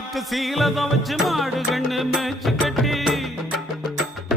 பார்க்க சீலதம் வச்சு மாடு கண்ணு மேய்ச்சி கட்டி